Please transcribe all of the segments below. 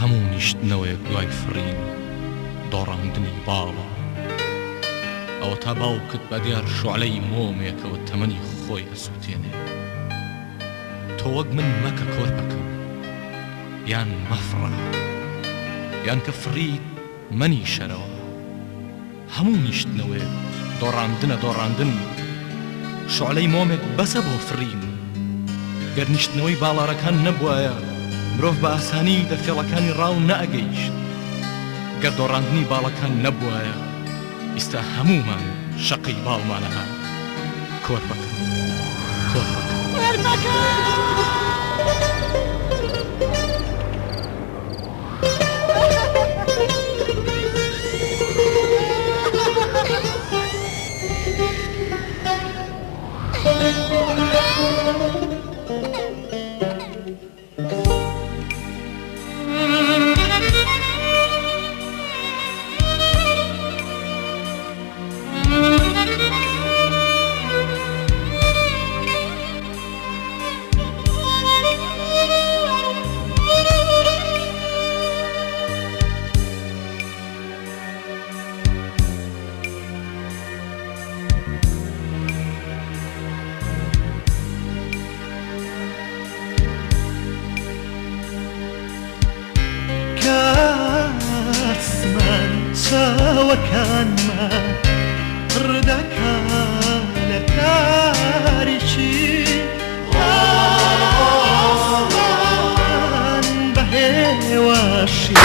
هەموو نیشتنەوەیەک دوای فرین دۆڕاندنی باڵە ئەوە تا باوکت بە دیار شوعلەی مۆمێکەوە تەمەنی خۆی ئەسووتێنێ تۆ وەک من مەکە کۆرپەکەم یان مەفڕە یان کە فرید منی شەرەوە هەموو نیشتنەوەیەک دۆڕاندن شوعلەی مۆمێک بەسە بۆ فرین گەر نیشتنەوەی باڵارەکان نەبوایە مرۆڤ بە ئاسانی دەفێڵەکانی ڕاو نەئەگەیشت گەر دۆڕاندنی باڵەکان نەبوایە ئیستا هەمومان شەقی باڵمانەها کۆرپەکە چاوەکانمان ڕدەکا لە تاریکی ئاسمان بە هێواشی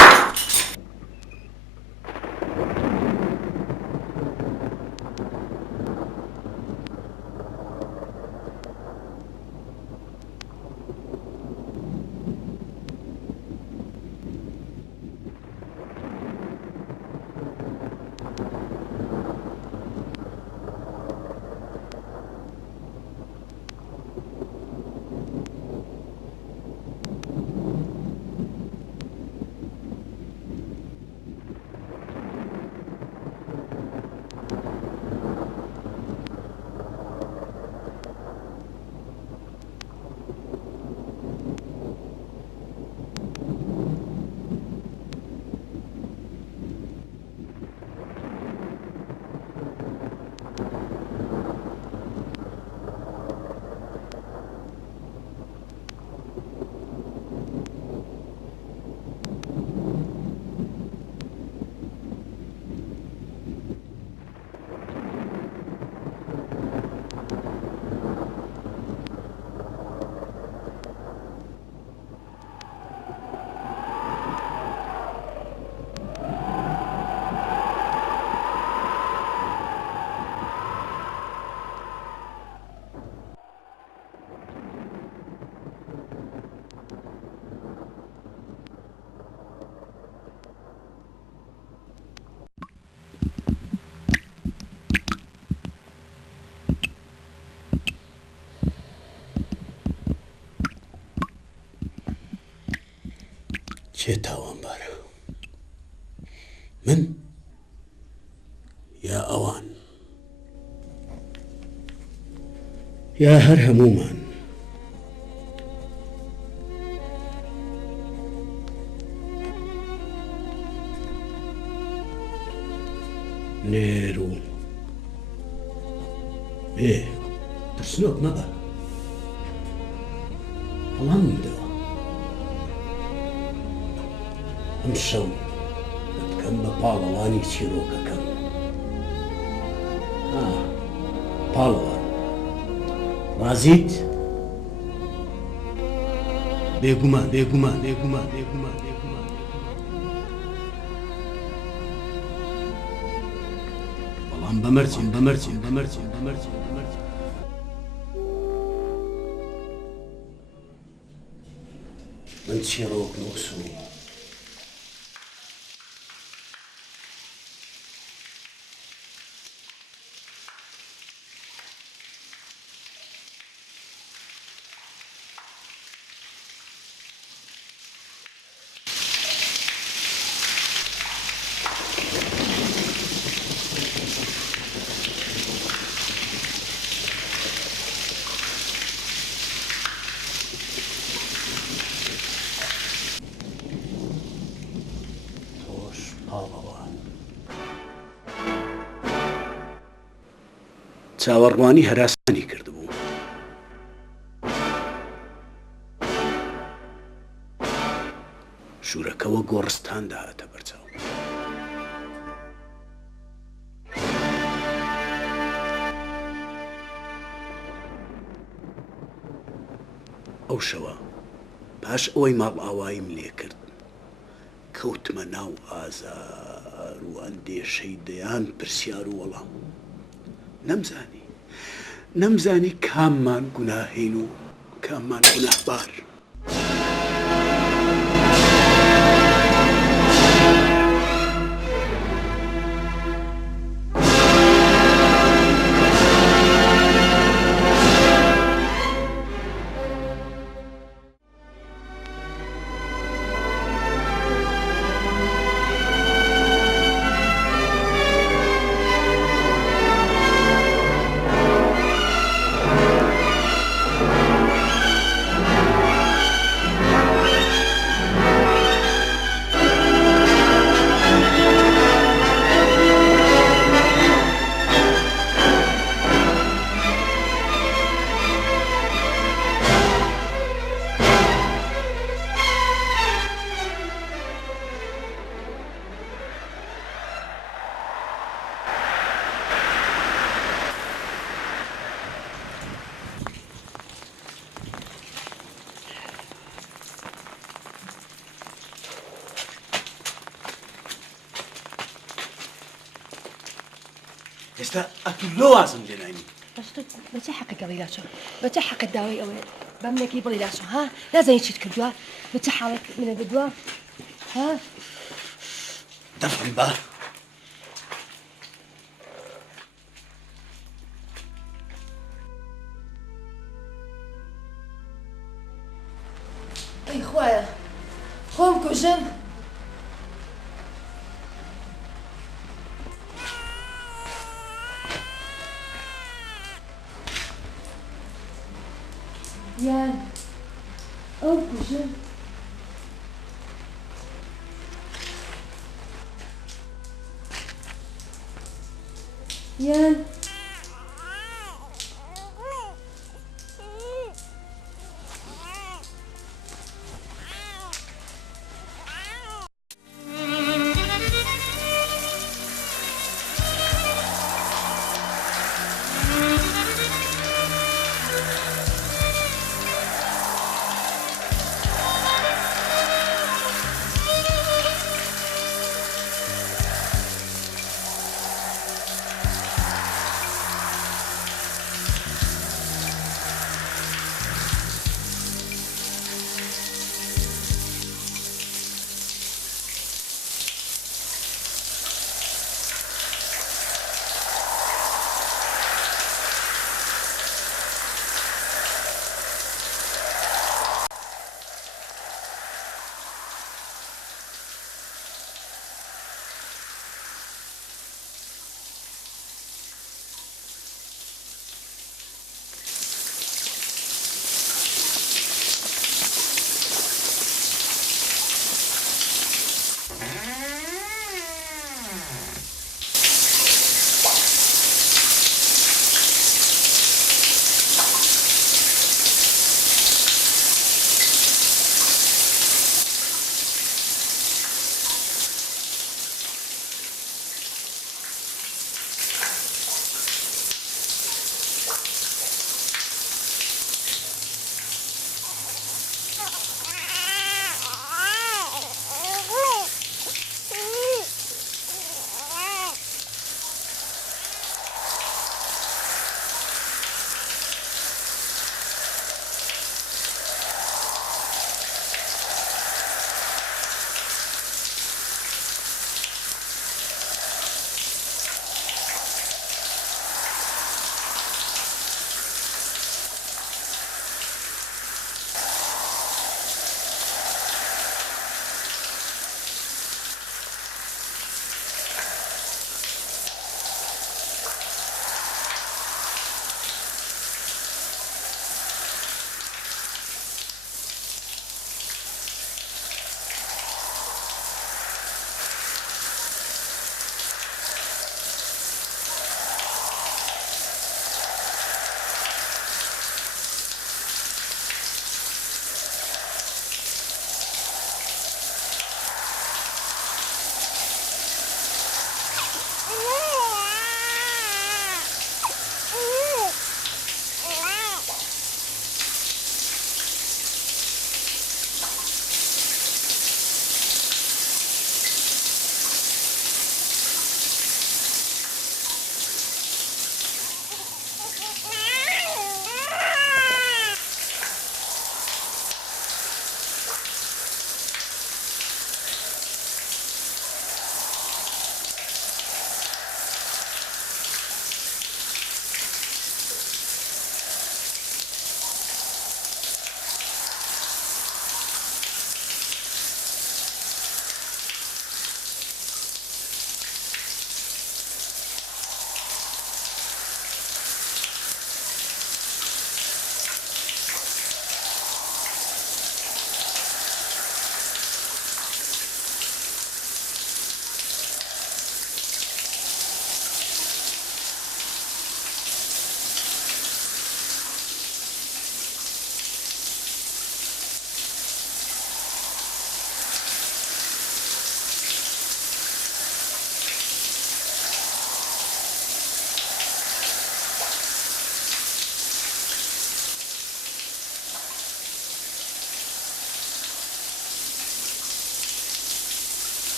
چێ تاوانبارە من یا ئەوان یا هەر هەمومان نێر و ترسنۆک مەبە هەڵام بدەوە ئەم شەو دەبکەم بە پاڵەوانی چیرۆکەکەم پاڵەوان ڕازیت بێگومان بەڵام بەمەرچین من چیرۆک نووسوو پاڵەوە چاوەڕوانی هەراسانی کردبوو. ژوورەکەوە گۆڕستان داهاتە بەرچاو. ئەو شەوە پاش ئەوەی ماڵ ئاواییم لێ کرد کەوتمە ناو ئازار و ئەندێشەی دەیان پرسیار و وەڵام. نەمزانی کاممان گوناهین و کاممان گوناهبار. ئێستا ئەتوولۆ وازم لێنانی بەچە حەقت دەڵی لاشۆ بەچە حەقت داوای ئەوێت بەملێکی بڵی لاشۆ ها نازانی چیت کردووە بەچە حاڵت منە بدووە ها دەفڕم بە ئەی خوایە خۆم کوژم یان ئەو کوژم یان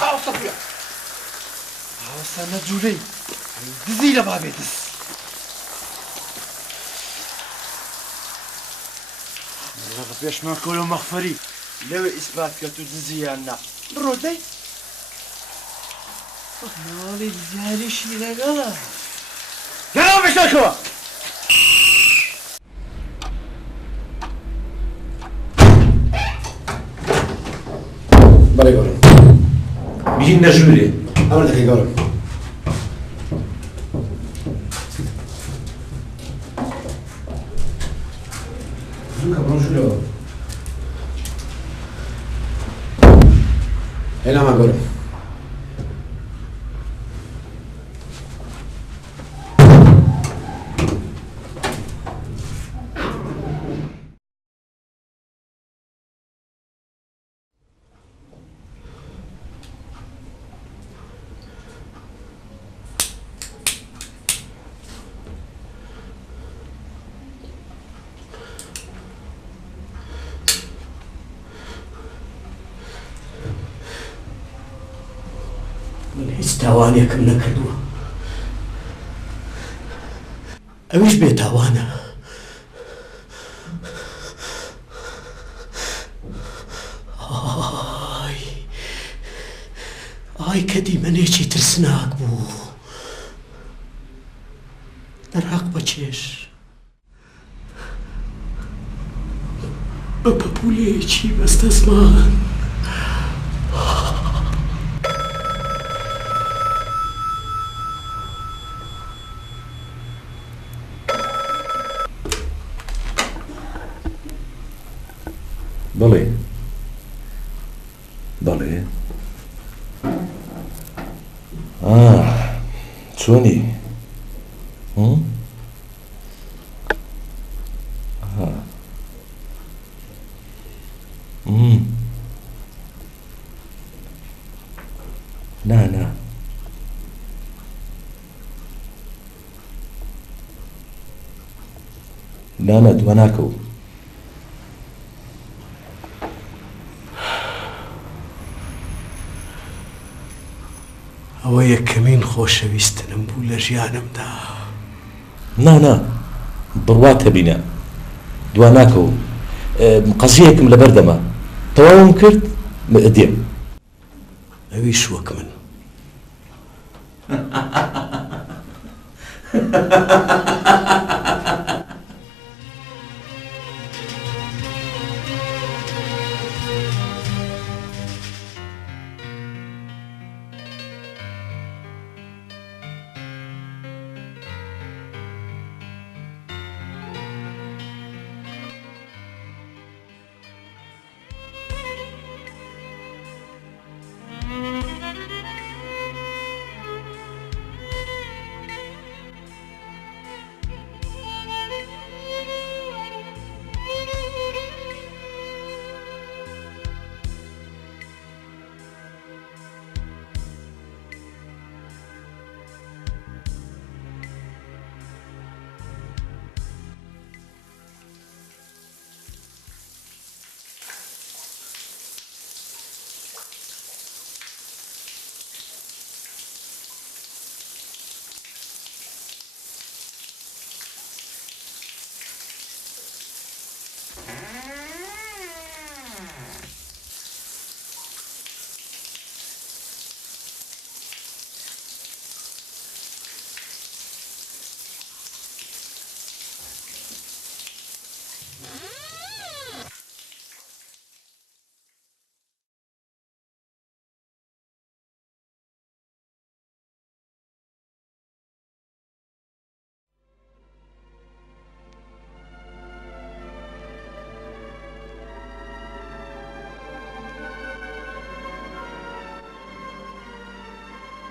سەفیا هاوسانە جوولەی دزی لە بابێ دز لەغ پێشمان کۆلە مەخفەری لەوێ ئیسبات کە تو دزییان نا بڕۆ دەی ماڵی زیاریشی لەگەڵە گەڕاو بێشتەکەوە بەڵێ گەورم بژین نەژوورێ ئەمە دەکەی گەورم زووکە بڕۆ ژوورەوە هێنامان گەورم من هیچ تاوانێکم نەکردووە ئەویش بێتاوانە ئای کە دیمەنێکی ترسناک بوو دەرهەق بە چێش بە پەپولەیەکی بەستە زمان بەڵێ بەڵێ چۆنی نا نانە دووە ناکەوت ئەوە یەکەمین خۆشەویستنم بوو لە ژیانمدا نا بڕوات هەبینە دوا ناکەوت قەزیەکم لەبەر دەما تەواوم کرد دێم ئەویش وەک من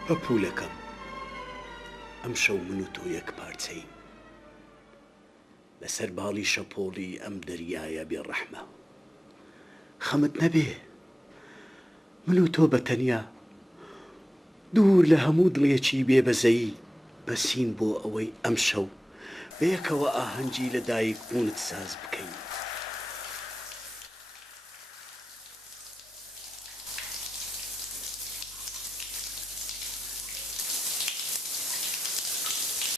بەپوولەکەم ئەم شەو من و تۆ یەک پارچەین لەسەر باڵی شەپۆڵی ئەم دەریایە بێڕەحمە خەمت نەبێ من و تۆ بەتەنیا دوور لە هەموو دڵێکی بێبەزەیی بەسین بۆ ئەوەی ئەم شەو بەیەکەوە ئاهەنگی لە دایک بوونت ساز بکەین